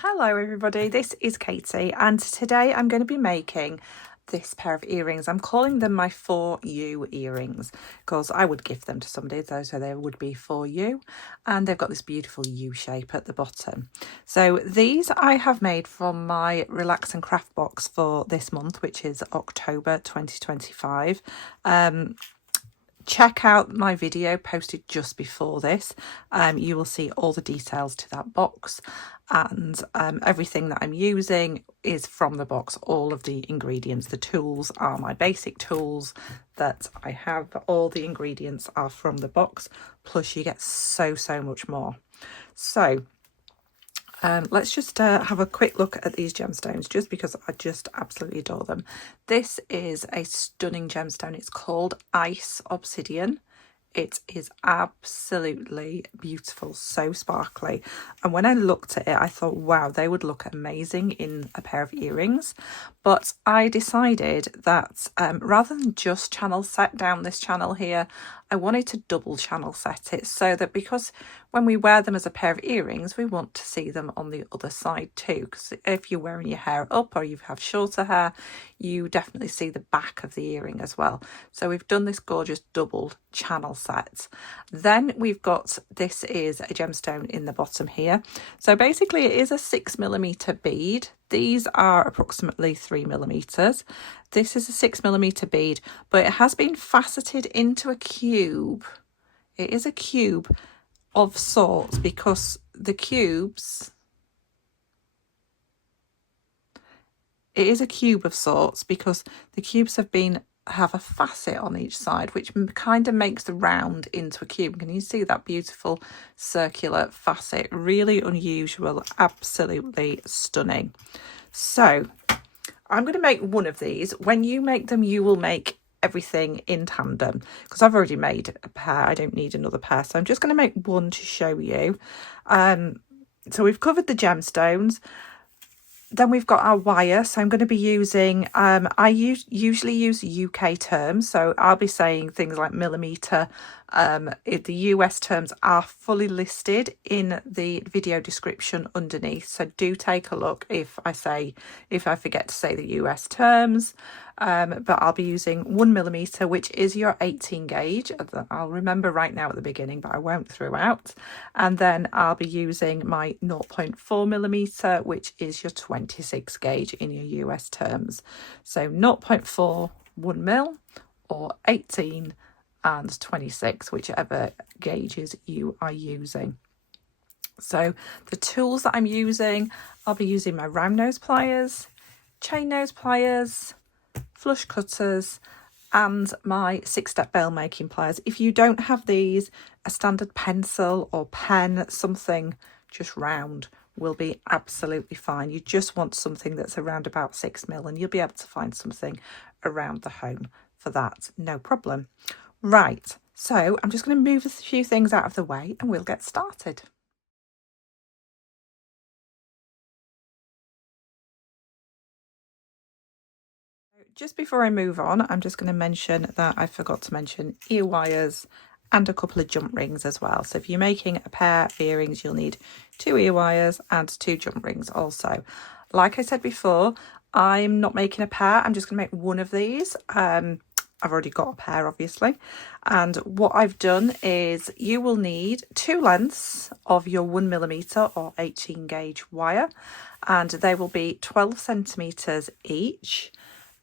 Hello everybody, this is Katie and today I'm going to be making this pair of earrings. I'm calling them my For You earrings because I would gift them to somebody, so they would be for you, and they've got this beautiful U shape at the bottom. So these I have made from my Relax and Craft box for this month, which is October 2025. Check out my video posted just before this. You will see all the details to that box, and everything that I'm using is from the box. All of the ingredients, the tools are my basic tools that I have. All the ingredients are from the box, plus you get so much more. So let's just have a quick look at these gemstones, just because I just absolutely adore them. This is a stunning gemstone. It's called Ice Obsidian. It is absolutely beautiful, so sparkly. And when I looked at it, I thought, wow, they would look amazing in a pair of earrings. But I decided that rather than just channel set down this channel here, I wanted to double channel set it, so that because when we wear them as a pair of earrings, we want to see them on the other side too. Because if you're wearing your hair up or you have shorter hair, you definitely see the back of the earring as well. So we've done this gorgeous double channel set. Then we've got, this is a gemstone in the bottom here. So basically it is a 6mm bead. These are approximately 3mm. This is a 6mm bead, but it has been faceted into a cube. It is a cube of sorts, because the cubes, it is a cube of sorts because the cubes have a facet on each side, which kind of makes the round into a cube. Can you see that beautiful circular facet? Really unusual, absolutely stunning. So I'm going to make one of these. When you make them, you will make everything in tandem, because I've already made a pair. I don't need another pair, so I'm just going to make one to show you. So we've covered the gemstones. Then we've got our wire. So I'm going to be using, I usually use UK terms. So I'll be saying things like millimeter. If the US terms are fully listed in the video description underneath. So do take a look if I forget to say the US terms. But I'll be using 1mm, which is your 18 gauge. I'll remember right now at the beginning, but I won't throughout. And then I'll be using my 0.4mm, which is your 26 gauge in your US terms. So 0.4, 1mm, or 18 and 26, whichever gauges you are using. So the tools that I'm using, I'll be using my round nose pliers, chain nose pliers, flush cutters, and my 6-step bail making pliers. If you don't have these, a standard pencil or pen, something just round, will be absolutely fine. You just want something that's around about 6mm, and you'll be able to find something around the home for that, no problem. Right, so I'm just going to move a few things out of the way and we'll get started. Just before I move on, I'm just going to mention that I forgot to mention ear wires and a couple of jump rings as well. So if you're making a pair of earrings, you'll need 2 ear wires and 2 jump rings also. Like I said before, I'm not making a pair. I'm just going to make one of these. I've already got a pair, obviously. And what I've done is you will need 2 lengths of your 1mm or 18 gauge wire, and they will be 12 centimeters each.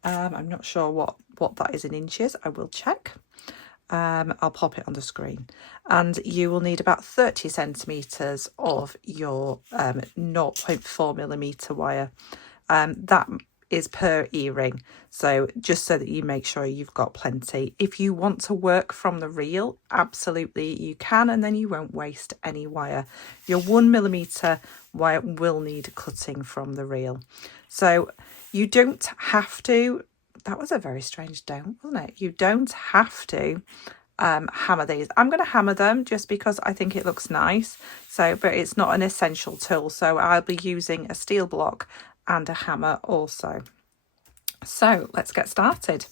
I'm not sure what that is in inches. I will check. I'll pop it on the screen. And you will need about 30 centimeters of your 0.4mm wire. That is per earring, so just so that you make sure you've got plenty. If you want to work from the reel, absolutely you can, and then you won't waste any wire. Your 1mm wire will need cutting from the reel, so you don't have to. That was a very strange don't, wasn't it? You don't have to hammer these. I'm going to hammer them just because I think it looks nice, so, but it's not an essential tool, so I'll be using a steel block and a hammer also. So let's get started.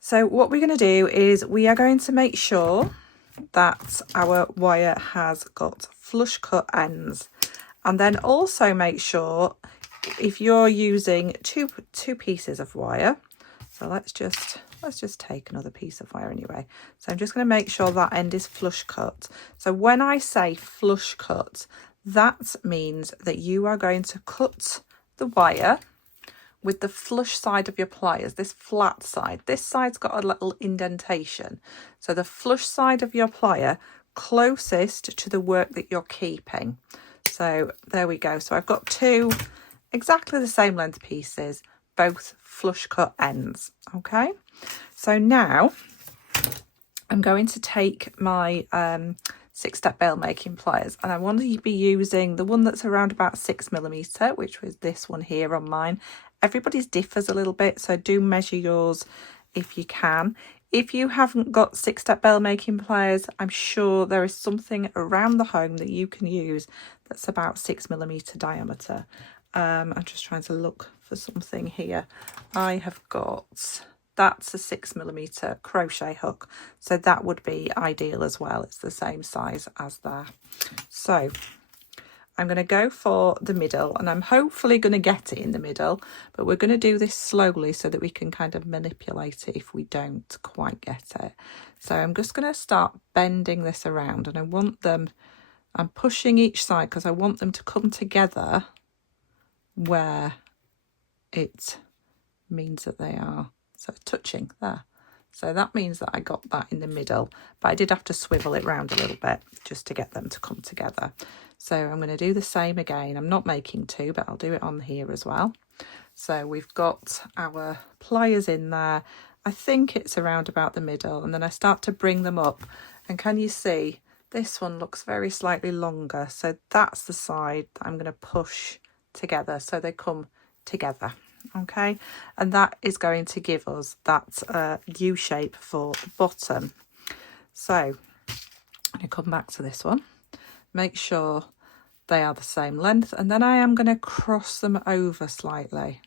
So what we're going to do is we are going to make sure that our wire has got flush cut ends, And then also make sure if you're using two pieces of wire, so let's just take another piece of wire anyway. So I'm just going to make sure that end is flush cut. So when I say flush cut, that means that you are going to cut the wire with the flush side of your pliers, this flat side. This side's got a little indentation. So the flush side of your plier closest to the work that you're keeping. So there we go. So I've got two exactly the same length pieces, both flush cut ends. Okay, so now I'm going to take my 6-step bail making pliers, and I want to be using the one that's around about 6mm, which was this one here on mine. Everybody's differs a little bit, so do measure yours if you can. If you haven't got 6-step bail making pliers, I'm sure there is something around the home that you can use that's about 6mm diameter. I'm just trying to look for something here. I have got, that's a 6mm crochet hook, so that would be ideal as well. It's the same size as there. So I'm going to go for the middle, and I'm hopefully going to get it in the middle, but we're going to do this slowly so that we can kind of manipulate it if we don't quite get it. So I'm just going to start bending this around, and I want them, I'm pushing each side because I want them to come together where it means that they are so touching there. So that means that I got that in the middle, but I did have to swivel it round a little bit just to get them to come together. So I'm going to do the same again. I'm not making two, but I'll do it on here as well. So we've got our pliers in there. I think it's around about the middle, and then I start to bring them up, and can you see this one looks very slightly longer? So that's the side that I'm going to push together so they come together. Okay, and that is going to give us that U shape for the bottom. So I'm going to come back to this one, make sure they are the same length, and then I am going to cross them over slightly.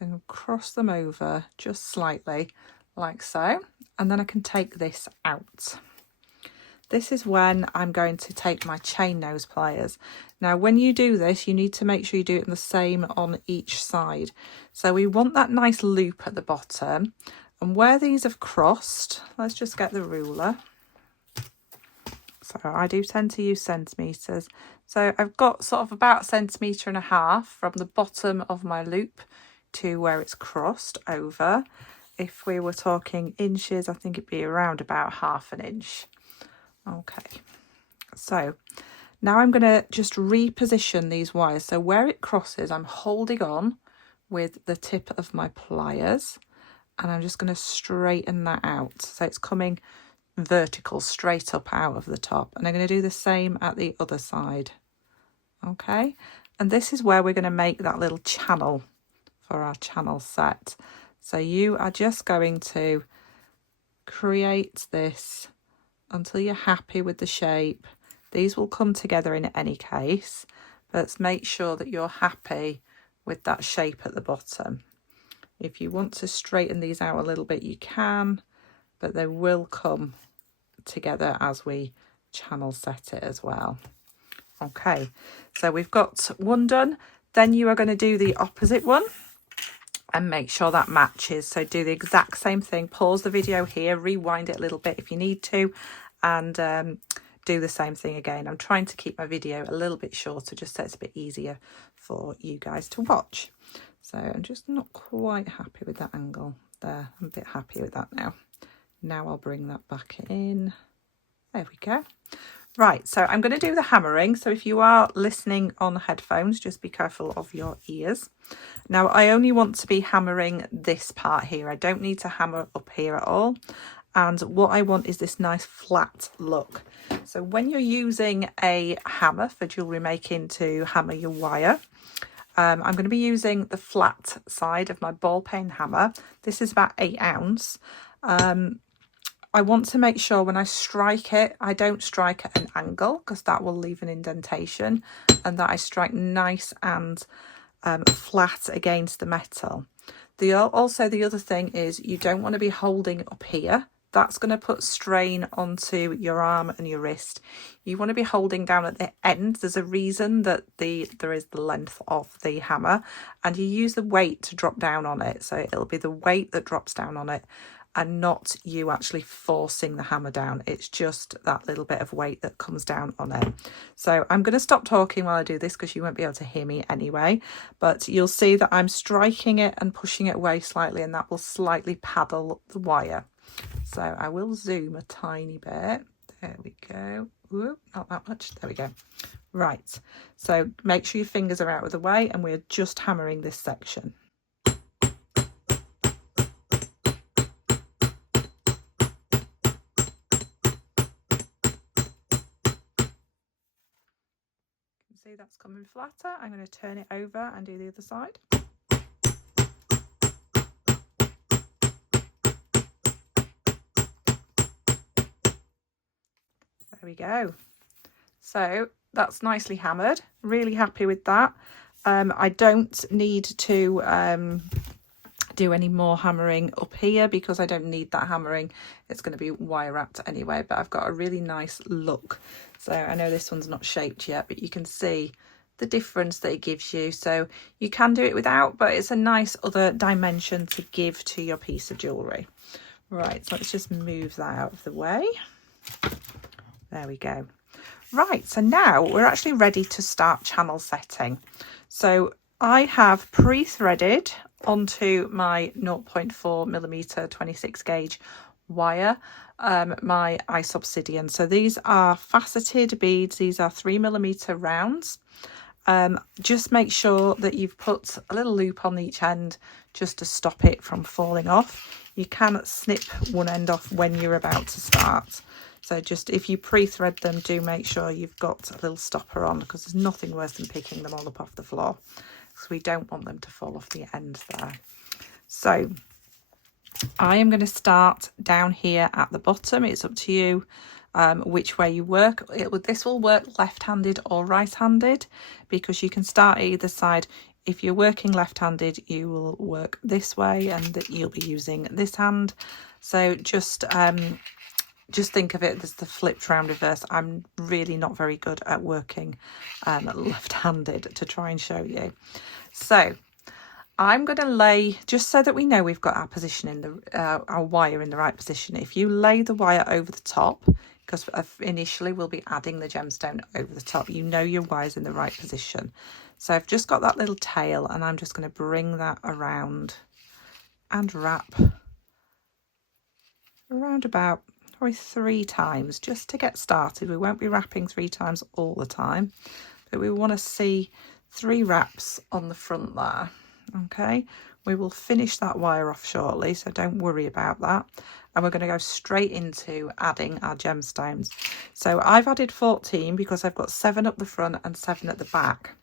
Then cross them over just slightly like so, and then I can take this out. This is when I'm going to take my chain nose pliers. Now, when you do this, you need to make sure you do it the same on each side. So we want that nice loop at the bottom. And where these have crossed, let's just get the ruler. So I do tend to use centimetres. So I've got sort of about 1.5 centimetres from the bottom of my loop to where it's crossed over. If we were talking inches, I think it'd be around about 1/2 inch. Okay, so now I'm going to just reposition these wires. So where it crosses, I'm holding on with the tip of my pliers, and I'm just going to straighten that out. So it's coming vertical, straight up out of the top. And I'm going to do the same at the other side. Okay, and this is where we're going to make that little channel for our channel set. So you are just going to create this until you're happy with the shape. These will come together in any case, but let's make sure that you're happy with that shape at the bottom. If you want to straighten these out a little bit, you can, but they will come together as we channel set it as well. Okay, so we've got one done. Then you are going to do the opposite one and make sure that matches. So do the exact same thing. Pause the video here, rewind it a little bit if you need to, and do the same thing again. I'm trying to keep my video a little bit shorter just so it's a bit easier for you guys to watch. So I'm just not quite happy with that angle there. I'm a bit happy with that now. Now I'll bring that back in. There we go. Right, so I'm going to do the hammering. So if you are listening on headphones, just be careful of your ears. Now, I only want to be hammering this part here. I don't need to hammer up here at all. And what I want is this nice flat look. So when you're using a hammer for jewellery making to hammer your wire, I'm going to be using the flat side of my ball peen hammer. This is about 8 ounce. I want to make sure when I strike it, I don't strike at an angle because that will leave an indentation, and that I strike nice and flat against the metal. Also, the other thing is you don't want to be holding up here that's going to put strain onto your arm and your wrist. You want to be holding down at the end. There's a reason that there is the length of the hammer, and you use the weight to drop down on it. So it'll be the weight that drops down on it and not you actually forcing the hammer down. It's just that little bit of weight that comes down on it. So I'm going to stop talking while I do this because you won't be able to hear me anyway, but you'll see that I'm striking it and pushing it away slightly, and that will slightly paddle the wire. So I will zoom a tiny bit. There we go. Whoop, not that much. There we go. Right. So make sure your fingers are out of the way, and we're just hammering this section. See, that's coming flatter. I'm going to turn it over and do the other side. There we go. So that's nicely hammered. Really happy with that. I don't need to do any more hammering up here because I don't need that hammering. It's going to be wire wrapped anyway, but I've got a really nice look. So I know this one's not shaped yet, but you can see the difference that it gives you. So you can do it without, but it's a nice other dimension to give to your piece of jewellery. Right, so let's just move that out of the way. There we go. Right, so now we're actually ready to start channel setting. So I have pre-threaded onto my 0.4mm 26 gauge wire my ice obsidian. So these are faceted beads. These are 3mm rounds. Just make sure that you've put a little loop on each end just to stop it from falling off. You can snip one end off when you're about to start. So just if you pre-thread them, do make sure you've got a little stopper on, because there's nothing worse than picking them all up off the floor. So we don't want them to fall off the end there. So I am going to start down here at the bottom. It's up to you which way you work. This will work left-handed or right-handed, because you can start either side. If you're working left-handed, you will work this way and you'll be using this hand. So just think of it as the flipped round reverse. I'm really not very good at working left-handed to try and show you. So I'm going to lay, just so that we know we've got our position in the our wire in the right position. If you lay the wire over the top, because initially we'll be adding the gemstone over the top, you know your wire's in the right position. So I've just got that little tail, and I'm just going to bring that around and wrap around about probably 3 times just to get started. We won't be wrapping 3 times all the time, but we want to see 3 wraps on the front there. Okay, we will finish that wire off shortly, so don't worry about that. And we're going to go straight into adding our gemstones. So I've added 14 because I've got 7 up the front and 7 at the back.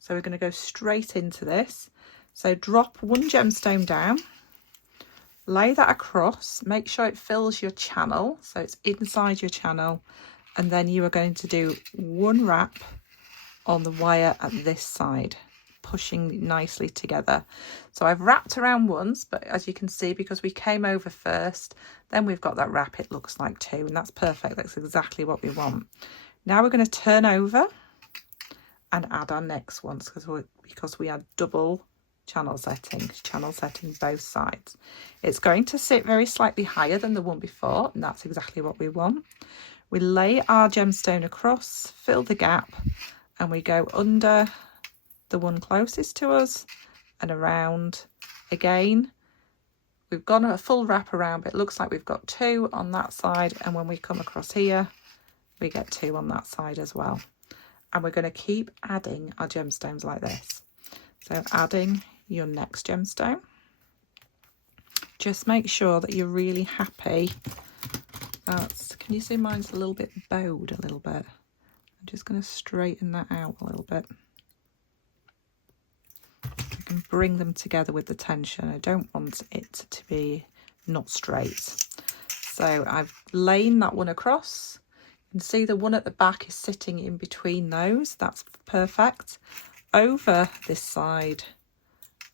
So we're going to go straight into this. So drop 1 gemstone down, lay that across, make sure it fills your channel, so it's inside your channel, and then you are going to do 1 wrap on the wire at this side, pushing nicely together. So I've wrapped around once, but as you can see, because we came over first, then we've got that wrap, it looks like 2, and that's perfect. That's exactly what we want. Now we're going to turn over and add our next ones, because we are double channel setting both sides. It's going to sit very slightly higher than the one before, and that's exactly what we want. We lay our gemstone across, fill the gap, and we go under the one closest to us and around again. We've gone a full wrap around, but it looks like we've got 2 on that side, and when we come across here we get 2 on that side as well. And we're going to keep adding our gemstones like this. So adding your next gemstone, just make sure that you're really happy. Can you see mine's a little bit bowed a little bit? I'm just going to straighten that out a little bit. You can bring them together with the tension. I don't want it to be not straight. So I've laid that one across. You can see the one at the back is sitting in between those. That's perfect. Over this side,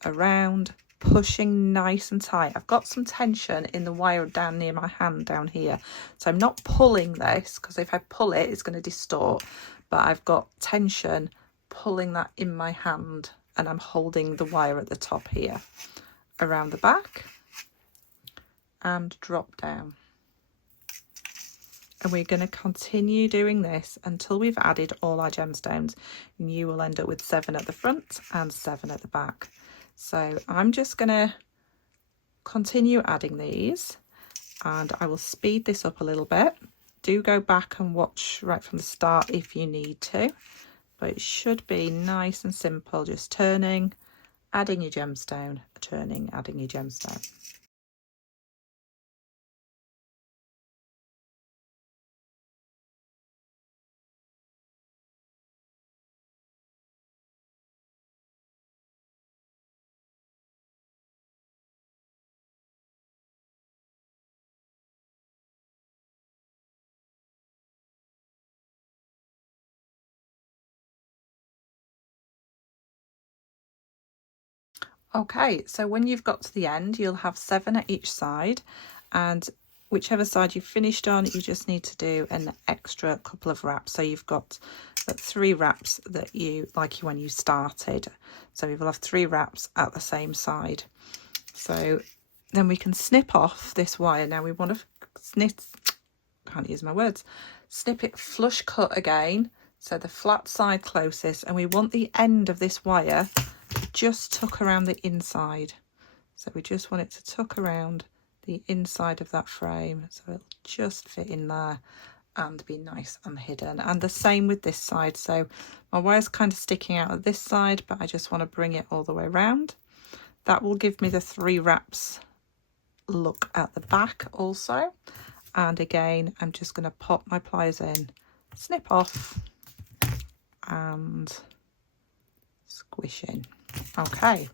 around pushing nice and tight. I've got some tension in the wire down near my hand down here, so I'm not pulling this, because if I pull it, it's going to distort, but I've got tension pulling that in my hand, and I'm holding the wire at the top here around the back and drop down. And we're going to continue doing this until we've added all our gemstones, and you will end up with 7 at the front and 7 at the back. So I'm just going to continue adding these, and I will speed this up a little bit. Do go back and watch right from the start if you need to, but it should be nice and simple, just turning, adding your gemstone, turning, adding your gemstone. Okay, so when you've got to the end, you'll have 7 at each side, and whichever side you've finished on, you just need to do an extra couple of wraps. So you've got 3 wraps that you when you started. So you will have 3 wraps at the same side. So then we can snip off this wire. Now we want to snip it flush cut again, so the flat side closest, and we want the end of this wire just tuck around the inside. So we just want it to tuck around the inside of that frame, so it'll just fit in there and be nice and hidden. And the same with this side. So my wire's kind of sticking out at this side, but I just want to bring it all the way around. That will give me the 3 wraps look at the back also. And again, I'm just going to pop my pliers in, snip off and squish in. Okay,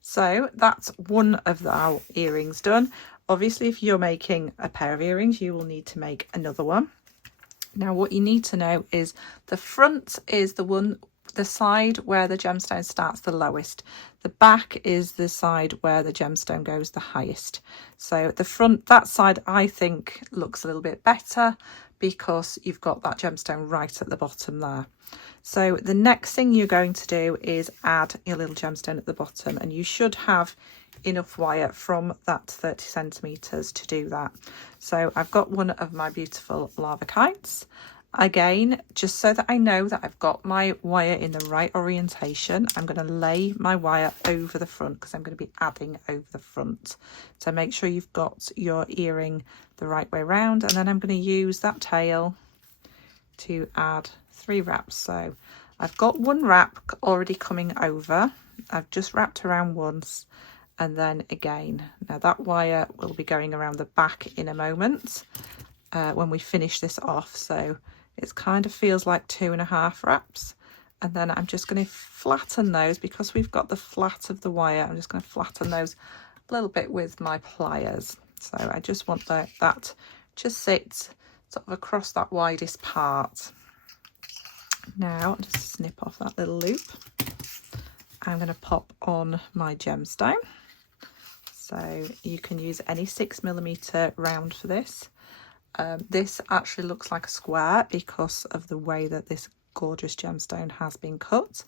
so that's one of our earrings done. Obviously, if you're making a pair of earrings, you will need to make another one. Now, what you need to know is the front is the side where the gemstone starts the lowest. The back is the side where the gemstone goes the highest. So the front, that side, I think looks a little bit better because you've got that gemstone right at the bottom there. So the next thing you're going to do is add your little gemstone at the bottom, and you should have enough wire from that 30 centimeters to do that. So I've got one of my beautiful lava kites. Again, just so that I know that I've got my wire in the right orientation, I'm going to lay my wire over the front because I'm going to be adding over the front. So make sure you've got your earring the right way around, and then I'm going to use that tail to add 3 wraps. So I've got 1 wrap already coming over. I've just wrapped around once, and then again. Now that wire will be going around the back in a moment when we finish this off. So it kind of feels like 2.5 wraps, and then I'm just going to flatten those because we've got the flat of the wire. I'm just going to flatten those a little bit with my pliers. So I just want that to sit sort of across that widest part. Now I'll just snip off that little loop. I'm going to pop on my gemstone. So you can use any 6mm round for this. This actually looks like a square because of the way that this gorgeous gemstone has been cut.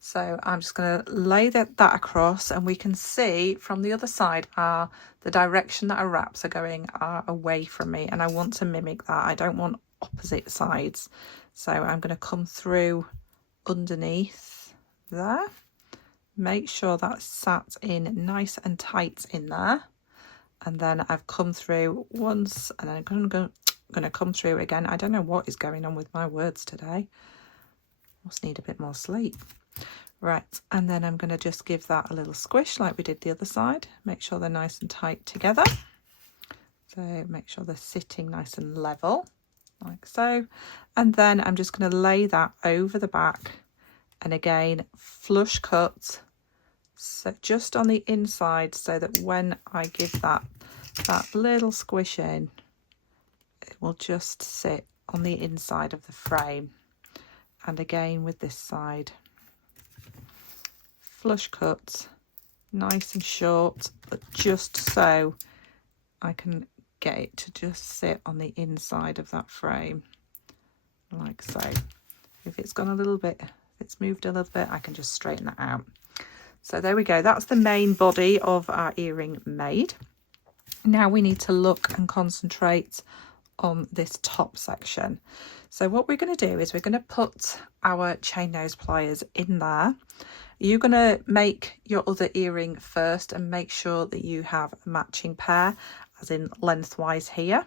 So I'm just going to lay that across, and we can see from the other side the direction that our wraps are going are away from me, and I want to mimic that. I don't want opposite sides. So I'm going to come through underneath there. Make sure that's sat in nice and tight in there. And then I've come through once, and then I'm going to come through again. I don't know what is going on with my words today. Must need a bit more sleep. Right, and then I'm going to just give that a little squish like we did the other side. Make sure they're nice and tight together. So make sure they're sitting nice and level, like so. And then I'm just going to lay that over the back, and again, flush cut. So just on the inside, so that when I give that little squish in, it will just sit on the inside of the frame. And again with this side, flush cut nice and short, but just so I can get it to just sit on the inside of that frame, like so. If it's gone a little bit, if it's moved a little bit, I can just straighten that out. So there we go. That's the main body of our earring made. Now we need to look and concentrate on this top section. So what we're going to do is we're going to put our chain nose pliers in there. You're going to make your other earring first and make sure that you have a matching pair, as in lengthwise here.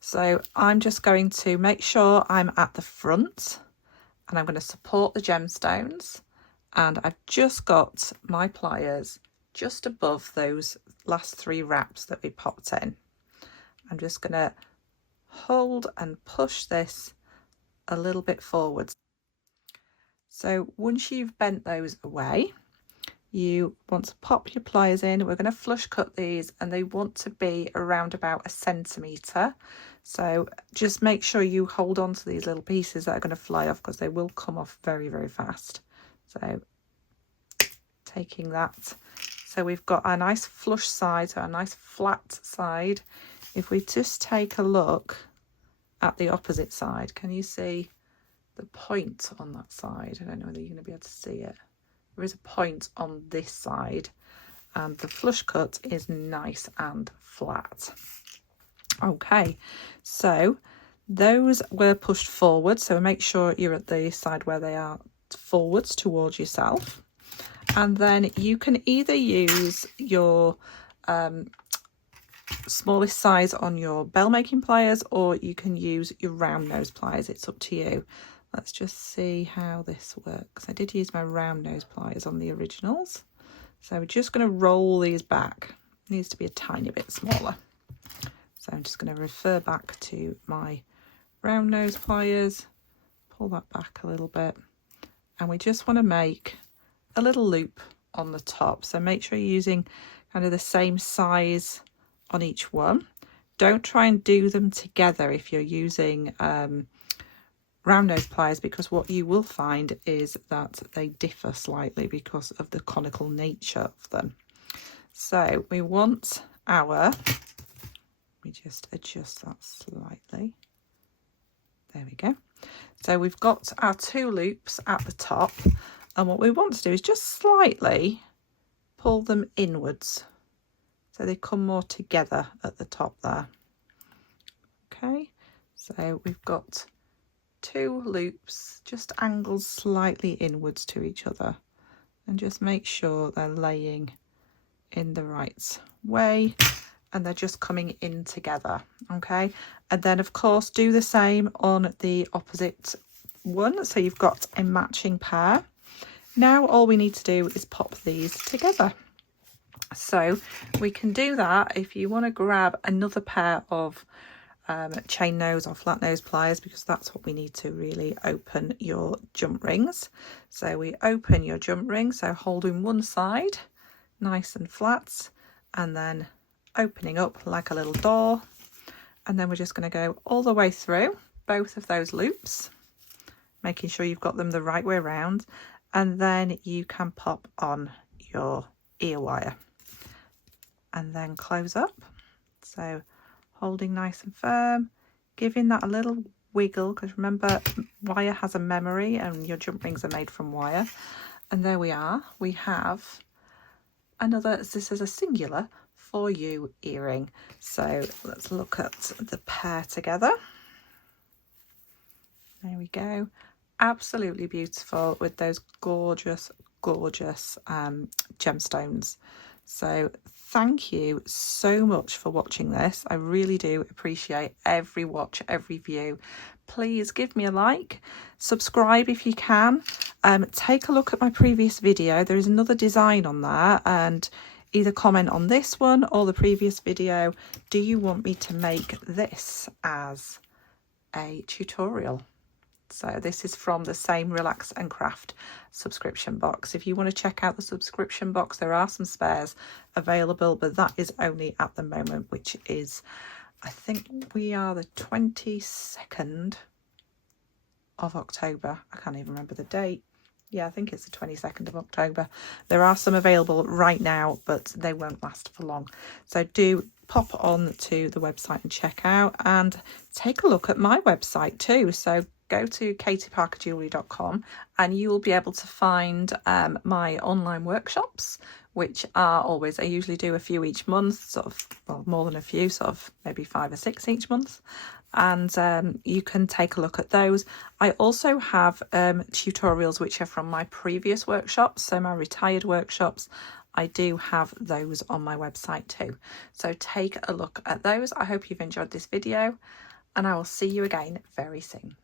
So I'm just going to make sure I'm at the front, and I'm going to support the gemstones, and I've just got my pliers just above those last 3 wraps that we popped in. I'm just going to hold and push this a little bit forwards. So once you've bent those away, you want to pop your pliers in. We're going to flush cut these, and they want to be around about 1 centimetre. So just make sure you hold on to these little pieces that are going to fly off, because they will come off very, very fast. So taking that. So we've got a nice flush side, so a nice flat side. If we just take a look at the opposite side, can you see the point on that side? I don't know whether you're going to be able to see it. There is a point on this side, and the flush cut is nice and flat. Okay, so those were pushed forward, so make sure you're at the side where they are forwards towards yourself. And then you can either use your smallest size on your bell making pliers, or you can use your round nose pliers. It's up to you. Let's just see how this works. I did use my round nose pliers on the originals, so we're just going to roll these back. It needs to be a tiny bit smaller, so I'm just going to refer back to my round nose pliers, pull that back a little bit, and we just want to make a little loop on the top. So make sure you're using kind of the same size on each one. Don't try and do them together if you're using round nose pliers, because what you will find is that they differ slightly because of the conical nature of them. So we want our, we just adjust that slightly. There we go. So we've got our 2 loops at the top, and what we want to do is just slightly pull them inwards so they come more together at the top there. Okay, so we've got 2 loops just angled slightly inwards to each other, and just make sure they're laying in the right way and they're just coming in together. Okay, and then of course do the same on the opposite one, so you've got a matching pair. Now all we need to do is pop these together. So we can do that if you want to grab another pair of chain nose or flat nose pliers, because that's what we need to really open your jump rings. So we open your jump ring, so holding one side nice and flat, and then opening up like a little door, and then we're just going to go all the way through both of those loops, making sure you've got them the right way around, and then you can pop on your ear wire and then close up. So holding nice and firm, giving that a little wiggle, because remember, wire has a memory and your jump rings are made from wire. And there we are, we have another, this is a singular for you earring. So let's look at the pair together. There we go, absolutely beautiful with those gorgeous gemstones. So thank you so much for watching this. I really do appreciate every watch, every view. Please give me a like, subscribe if you can, take a look at my previous video. There is another design on there, and either comment on this one or the previous video. Do you want me to make this as a tutorial? So this is from the same Relax and Craft subscription box. If you want to check out the subscription box, there are some spares available, but that is only at the moment, which is, I think we are the 22nd of October. I can't even remember the date. Yeah, I think it's the 22nd of October. There are some available right now, but they won't last for long. So do pop on to the website and check out, and take a look at my website too. So go to katieparkerjewellery.com and you will be able to find my online workshops, which are always, I usually do a few each month, sort of, well, more than a few, sort of maybe 5 or 6 each month. And you can take a look at those. I also have tutorials which are from my previous workshops, so my retired workshops. I do have those on my website too. So take a look at those. I hope you've enjoyed this video, and I will see you again very soon.